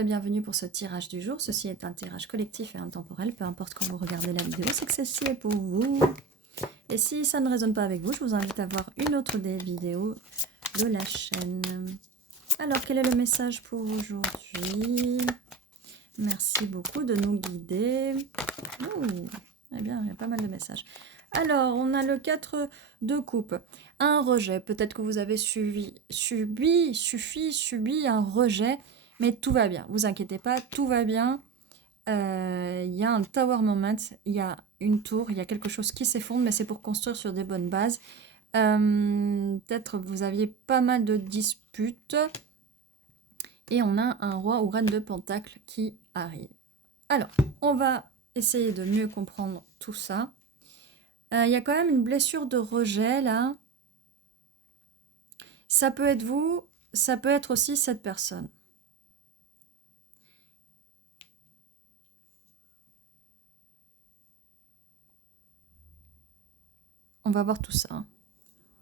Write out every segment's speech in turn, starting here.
Bienvenue pour ce tirage du jour. Ceci est un tirage collectif et intemporel. Peu importe quand vous regardez la vidéo, c'est que celle-ci est pour vous. Et si ça ne résonne pas avec vous, je vous invite à voir une autre des vidéos de la chaîne. Alors, quel est le message pour aujourd'hui? Merci beaucoup de nous guider. Eh bien, il y a pas mal de messages. Alors, on a le 4 de coupe. Un rejet. Peut-être que vous avez subi un rejet. Mais tout va bien, vous inquiétez pas, tout va bien. Il y a un tower moment, il y a une tour, il y a quelque chose qui s'effondre, mais c'est pour construire sur des bonnes bases. Peut-être vous aviez pas mal de disputes. Et on a un roi ou reine de pentacle qui arrive. Alors, on va essayer de mieux comprendre tout ça. Il y a quand même une blessure de rejet là. Ça peut être vous, ça peut être aussi cette personne. On va voir tout ça.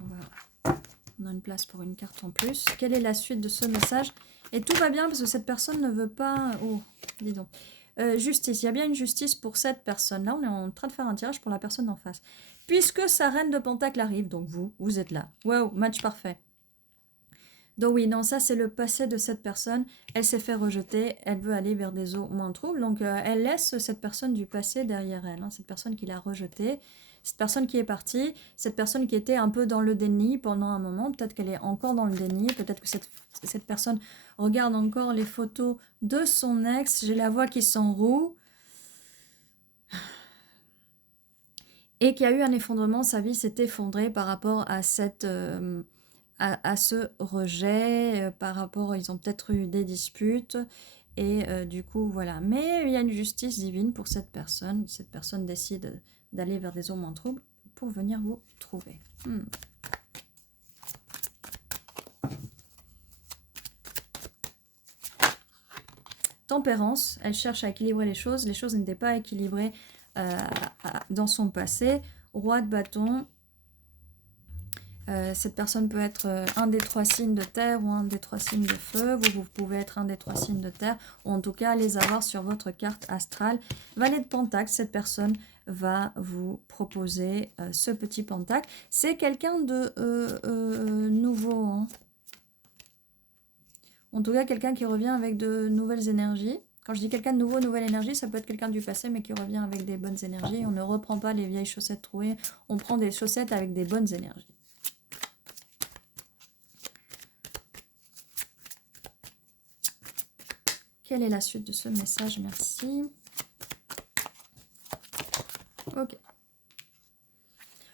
On a une place pour une carte en plus. Quelle est la suite de ce message? Et tout va bien parce que cette personne ne veut pas... Oh, dis donc. Justice. Il y a bien une justice pour cette personne-là. On est en train de faire un tirage pour la personne en face. Puisque sa reine de pentacle arrive, donc vous êtes là. Wow, match parfait. Donc oui, non, ça c'est le passé de cette personne. Elle s'est fait rejeter, elle veut aller vers des eaux moins troubles. Donc elle laisse cette personne du passé derrière elle, hein, cette personne qui l'a rejetée. Cette personne qui est partie, cette personne qui était un peu dans le déni pendant un moment, peut-être qu'elle est encore dans le déni, peut-être que cette personne regarde encore les photos de son ex, j'ai la voix qui s'enroue, et qu'il y a eu un effondrement, sa vie s'est effondrée par rapport à cette... à ce rejet, par rapport, ils ont peut-être eu des disputes, et du coup, voilà. Mais il y a une justice divine pour cette personne décide d'aller vers des eaux moins troubles pour venir vous trouver. Tempérance, elle cherche à équilibrer les choses n'étaient pas équilibrées dans son passé. Roi de bâton, cette personne peut être un des 3 signes de terre ou un des 3 signes de feu. Vous pouvez être un des 3 signes de terre, ou en tout cas les avoir sur votre carte astrale. Valet de pentacle, cette personne va vous proposer ce petit pentacle. C'est quelqu'un de nouveau, hein. En tout cas, quelqu'un qui revient avec de nouvelles énergies. Quand je dis quelqu'un de nouveau, nouvelle énergie, ça peut être quelqu'un du passé, mais qui revient avec des bonnes énergies. On ne reprend pas les vieilles chaussettes trouées, on prend des chaussettes avec des bonnes énergies. Quelle est la suite de ce message? Merci. Ok.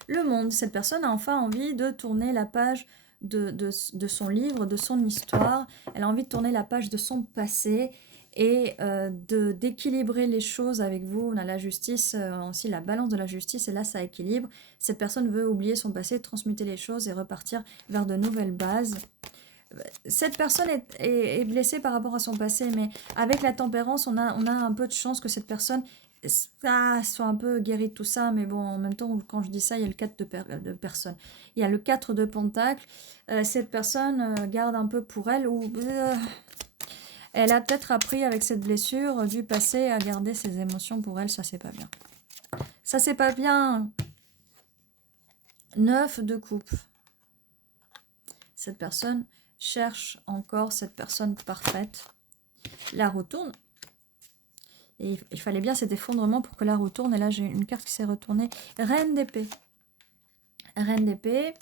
Le monde. Cette personne a enfin envie de tourner la page de son livre, de son histoire. Elle a envie de tourner la page de son passé et d'équilibrer les choses avec vous. On a la justice, aussi la balance de la justice, et là ça équilibre. Cette personne veut oublier son passé, transmuter les choses et repartir vers de nouvelles bases. Cette personne est blessée par rapport à son passé, mais avec la tempérance, on a un peu de chance que cette personne soit un peu guérie de tout ça. Mais bon, en même temps, quand je dis ça, il y a le 4 de personnes. Il y a le 4 de pentacle. Cette personne garde un peu pour elle, ou elle a peut-être appris avec cette blessure du passé à garder ses émotions pour elle. Ça, c'est pas bien. Ça, c'est pas bien. 9 de coupe. Cette personne cherche encore cette personne parfaite. La roue tourne. Et il fallait bien cet effondrement pour que la roue tourne. Et là, j'ai une carte qui s'est retournée. Reine d'épée. Reine d'épée.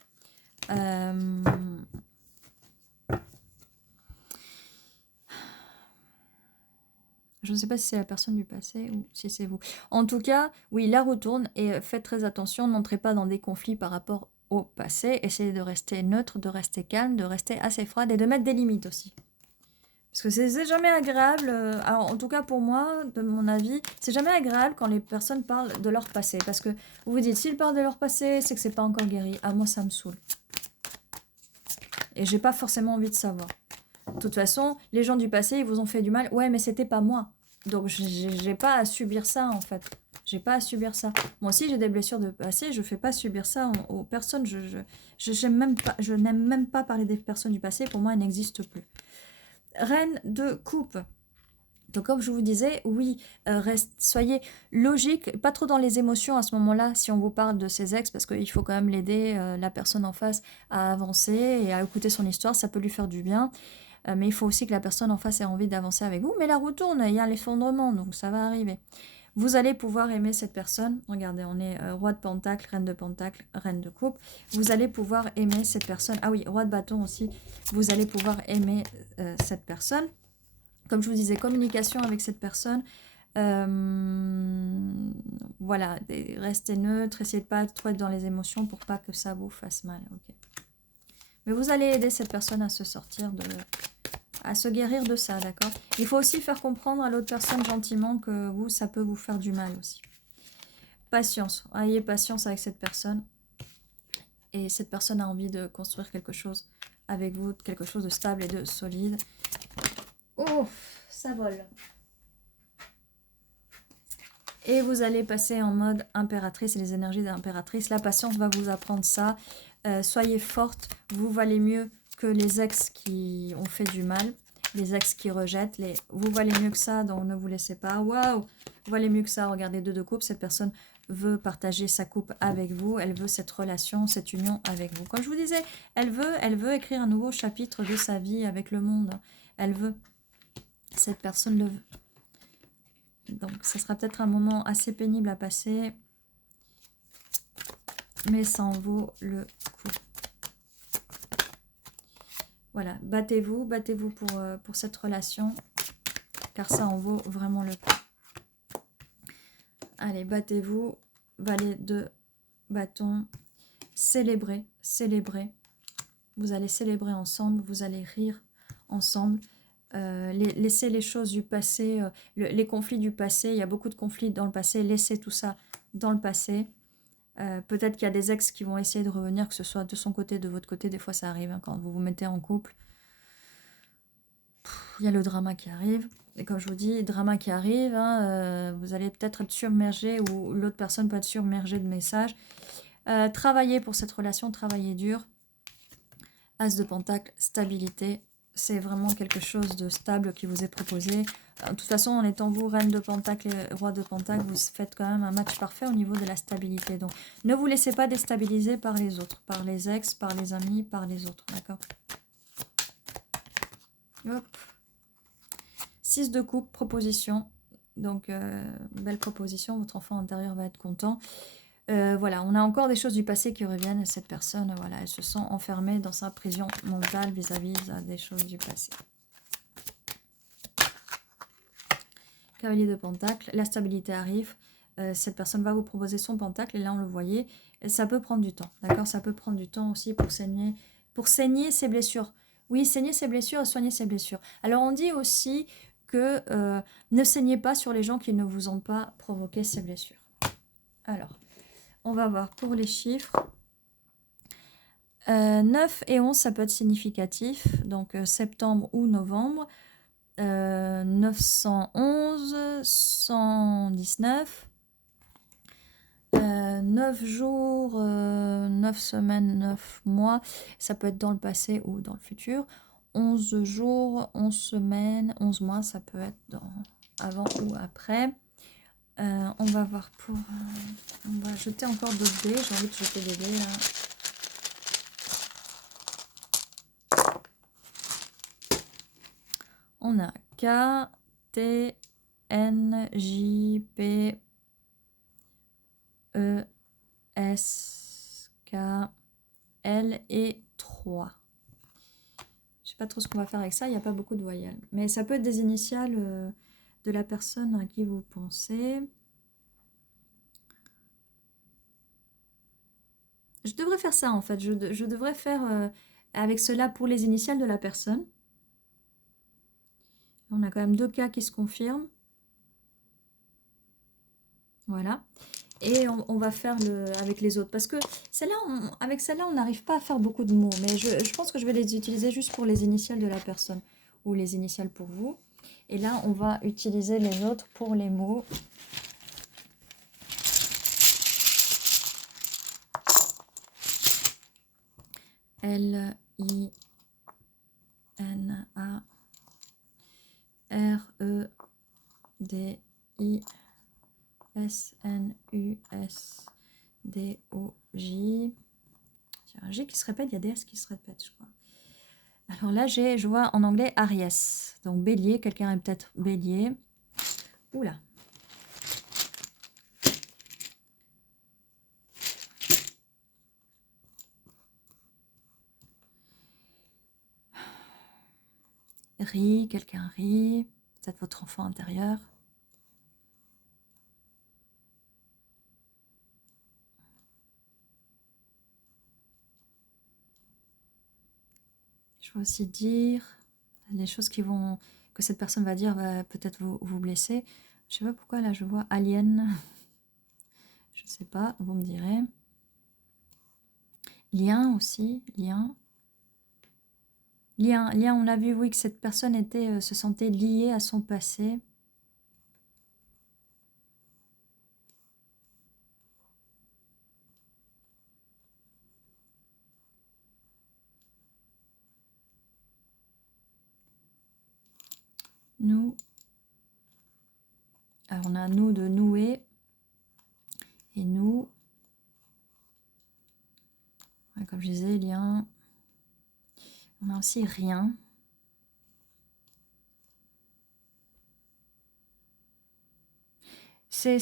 Je ne sais pas si c'est la personne du passé ou si c'est vous. En tout cas, oui, la roue tourne. Et faites très attention. N'entrez pas dans des conflits par rapport au passé. Essayez de rester neutre, de rester calme, de rester assez froide et de mettre des limites aussi. Parce que c'est jamais agréable, alors en tout cas pour moi, de mon avis, c'est jamais agréable quand les personnes parlent de leur passé. Parce que vous vous dites, s'ils parlent de leur passé, c'est que c'est pas encore guéri. Ah, moi ça me saoule. Et j'ai pas forcément envie de savoir. De toute façon, les gens du passé, ils vous ont fait du mal. Ouais, mais c'était pas moi. Donc j'ai pas à subir ça en fait. J'ai pas à subir ça. Moi aussi j'ai des blessures de passé, je fais pas subir ça aux personnes. Je n'aime même pas parler des personnes du passé, pour moi elles n'existent plus. Reine de coupe. Donc comme je vous disais, oui, soyez logique, pas trop dans les émotions à ce moment-là, si on vous parle de ses ex, parce qu'il faut quand même l'aider, la personne en face, à avancer et à écouter son histoire, ça peut lui faire du bien. Mais il faut aussi que la personne en face ait envie d'avancer avec vous. Mais la roue tourne, il y a l'effondrement, donc ça va arriver. Vous allez pouvoir aimer cette personne. Regardez, on est roi de pentacle, reine de coupe. Vous allez pouvoir aimer cette personne. Ah oui, roi de bâton aussi. Vous allez pouvoir aimer cette personne. Comme je vous disais, communication avec cette personne. Voilà, restez neutre, essayez de pas trop être dans les émotions pour pas que ça vous fasse mal. Okay. Mais vous allez aider cette personne à se sortir à se guérir de ça, d'accord? Il faut aussi faire comprendre à l'autre personne gentiment que vous, ça peut vous faire du mal aussi. Patience, ayez patience avec cette personne. Et cette personne a envie de construire quelque chose avec vous, quelque chose de stable et de solide. Oh, ça vole. Et vous allez passer en mode impératrice et les énergies d'impératrice. La patience va vous apprendre ça. Soyez forte, vous valez mieux que les ex qui ont fait du mal, les ex qui rejettent. Vous valez mieux que ça, donc ne vous laissez pas. Waouh, vous valez mieux que ça. Regardez, 2 de coupe, cette personne veut partager sa coupe avec vous. Elle veut cette relation, cette union avec vous. Comme je vous disais, elle veut écrire un nouveau chapitre de sa vie avec le monde. Elle veut. Cette personne le veut. Donc, ce sera peut-être un moment assez pénible à passer. Mais ça en vaut le coup. Voilà, battez-vous pour cette relation. Car ça en vaut vraiment le coup. Allez, battez-vous. Valet de bâton. Célébrez, célébrez. Vous allez célébrer ensemble, vous allez rire ensemble. Laissez les choses du passé, les conflits du passé. Il y a beaucoup de conflits dans le passé. Laissez tout ça dans le passé. Peut-être qu'il y a des ex qui vont essayer de revenir, que ce soit de son côté, de votre côté. Des fois, ça arrive hein, quand vous vous mettez en couple. Il y a le drama qui arrive. Et comme je vous dis, drama qui arrive, hein, vous allez peut-être être submergé ou l'autre personne peut être submergée de messages. Travaillez pour cette relation, travaillez dur. As de pentacle, stabilité. C'est vraiment quelque chose de stable qui vous est proposé. De toute façon, en étant vous, reine de pentacle et roi de pentacle, vous faites quand même un match parfait au niveau de la stabilité. Donc, ne vous laissez pas déstabiliser par les autres, par les ex, par les amis, par les autres. D'accord? Hop. 6 de coupe, proposition. Donc, belle proposition. Votre enfant intérieur va être content. Voilà, on a encore des choses du passé qui reviennent et cette personne, voilà, elle se sent enfermée dans sa prison mentale vis-à-vis des choses du passé. Cavalier de pentacle, la stabilité arrive, cette personne va vous proposer son pentacle et là on le voyait, ça peut prendre du temps, d'accord? Ça peut prendre du temps aussi pour saigner ses blessures. Oui, saigner ses blessures et soigner ses blessures. Alors on dit aussi que ne saignez pas sur les gens qui ne vous ont pas provoqué ces blessures. Alors, on va voir pour les chiffres. 9 et 11, ça peut être significatif, donc septembre ou novembre. 911, 119. 9 jours, 9 semaines, 9 mois, ça peut être dans le passé ou dans le futur. 11 jours, 11 semaines, 11 mois, ça peut être avant ou après. On va voir pour... on va jeter encore d'autres dés. J'ai envie de jeter des dés là. On a K, T, N, J, P, E, S, K, L et 3. Je sais pas trop ce qu'on va faire avec ça, il n'y a pas beaucoup de voyelles. Mais ça peut être des initiales de la personne à qui vous pensez. Je devrais faire ça en fait, je devrais faire avec cela pour les initiales de la personne. On a quand même 2 cas qui se confirment. Voilà. Et on va faire avec les autres. Parce que avec celle-là, on n'arrive pas à faire beaucoup de mots. Mais je pense que je vais les utiliser juste pour les initiales de la personne. Ou les initiales pour vous. Et là, on va utiliser les autres pour les mots. L, I, N, A, R, E, D-I-S-N-U-S-D-O-J. Il y a un G qui se répète, il y a des S qui se répètent, je crois. Alors là, je vois en anglais Aries. Donc bélier, quelqu'un est peut-être bélier. Oula. Rit, quelqu'un rit. Peut-être votre enfant intérieur. Je veux aussi dire les choses que cette personne va dire va peut-être vous blesser. Je sais pas pourquoi là je vois alien. Je sais pas, vous me direz. Lien aussi, lien. Lien, on a vu, oui, que cette personne se sentait liée à son passé. Nous. Alors, on a nous de nouer. Et nous. Ouais, comme je disais, lien. On a aussi rien. C'est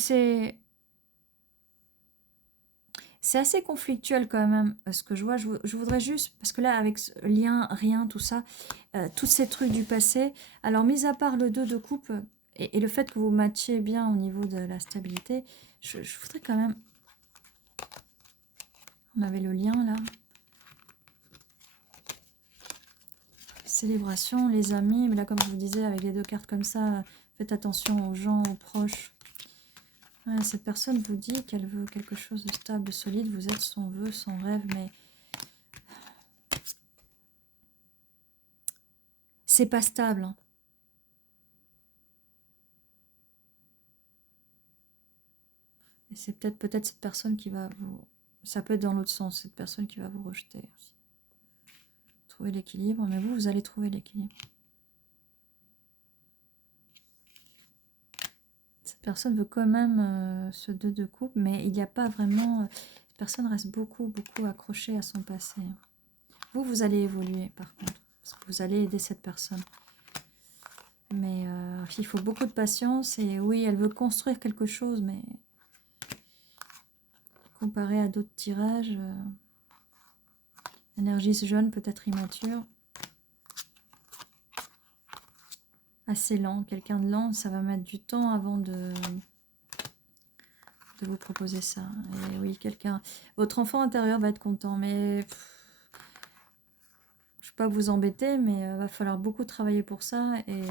assez conflictuel quand même, ce que je vois. Je voudrais juste, parce que là, avec ce lien, rien, tout ça, tous ces trucs du passé, alors mis à part le 2 de coupe et le fait que vous matchiez bien au niveau de la stabilité, je voudrais quand même... On avait le lien là. Célébration, les amis, mais là comme je vous disais, avec les deux cartes comme ça, faites attention aux gens, aux proches. Ouais, cette personne vous dit qu'elle veut quelque chose de stable, de solide, vous êtes son vœu, son rêve, mais... C'est pas stable, hein. Et c'est peut-être cette personne qui va vous... Ça peut être dans l'autre sens, cette personne qui va vous rejeter aussi. Trouver l'équilibre, mais vous allez trouver l'équilibre. Cette personne veut quand même ce 2 de coupe, mais il n'y a pas vraiment... Cette personne reste beaucoup accrochée à son passé. Vous allez évoluer par contre, parce que vous allez aider cette personne. Mais il faut beaucoup de patience et oui, elle veut construire quelque chose, mais comparé à d'autres tirages, énergie jeune, peut-être immature. Assez lent, quelqu'un de lent, ça va mettre du temps avant de vous proposer ça. Et oui, votre enfant intérieur va être content, mais je ne vais pas vous embêter, mais va falloir beaucoup travailler pour ça. Et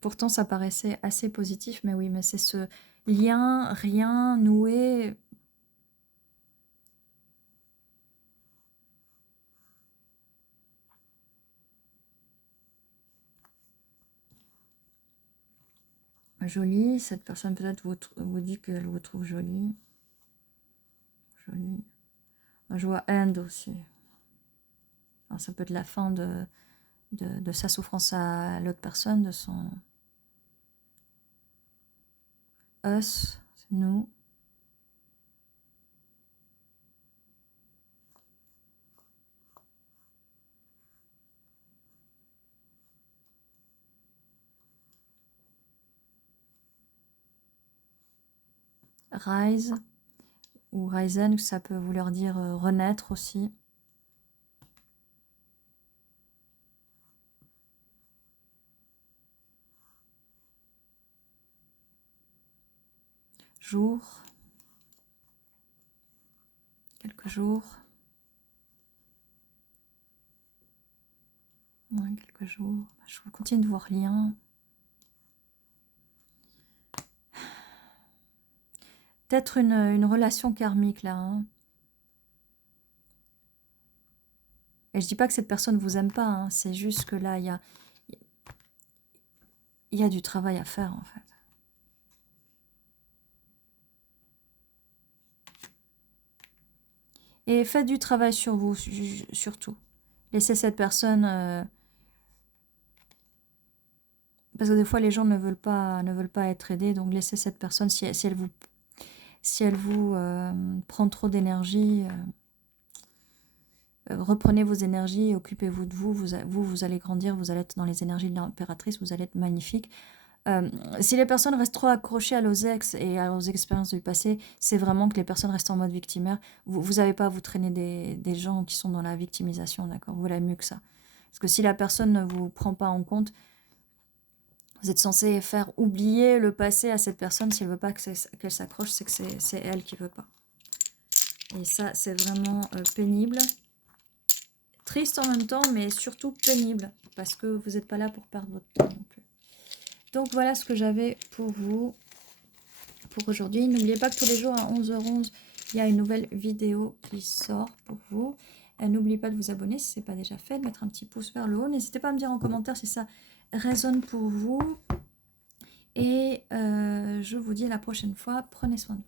pourtant, ça paraissait assez positif, mais oui, mais c'est ce lien, rien, noué. Jolie, cette personne peut-être vous dit qu'elle vous trouve jolie. Jolie. Je vois end aussi. Alors, ça peut être la fin de sa souffrance à l'autre personne, de son us, c'est nous. Rise ou risen, ça peut vouloir dire renaître aussi. Jour. Quelques jours. Ouais, quelques jours. Je continue de voir lien. Peut-être une relation karmique là. Hein. Et je dis pas que cette personne vous aime pas. Hein. C'est juste que là, il y a du travail à faire en fait. Et faites du travail sur vous, surtout. Laissez cette personne... parce que des fois, les gens ne veulent pas être aidés. Donc, laissez cette personne, si elle vous prend trop d'énergie... reprenez vos énergies, occupez-vous de vous, vous allez grandir, vous allez être dans les énergies de l'impératrice, vous allez être magnifique. Si les personnes restent trop accrochées à leurs ex et aux expériences du passé, c'est vraiment que les personnes restent en mode victimaire. Vous n'avez pas à vous traîner des gens qui sont dans la victimisation, d'accord? Vous l'avez mieux que ça. Parce que si la personne ne vous prend pas en compte, vous êtes censé faire oublier le passé à cette personne. Si elle ne veut pas qu'elle s'accroche, c'est que c'est elle qui ne veut pas. Et ça, c'est vraiment pénible. Triste en même temps, mais surtout pénible, parce que vous n'êtes pas là pour perdre votre temps non plus. Donc voilà ce que j'avais pour vous pour aujourd'hui. N'oubliez pas que tous les jours à 11h11, il y a une nouvelle vidéo qui sort pour vous. N'oubliez pas de vous abonner si ce n'est pas déjà fait, de mettre un petit pouce vers le haut. N'hésitez pas à me dire en commentaire si ça résonne pour vous. Et je vous dis à la prochaine fois. Prenez soin de vous.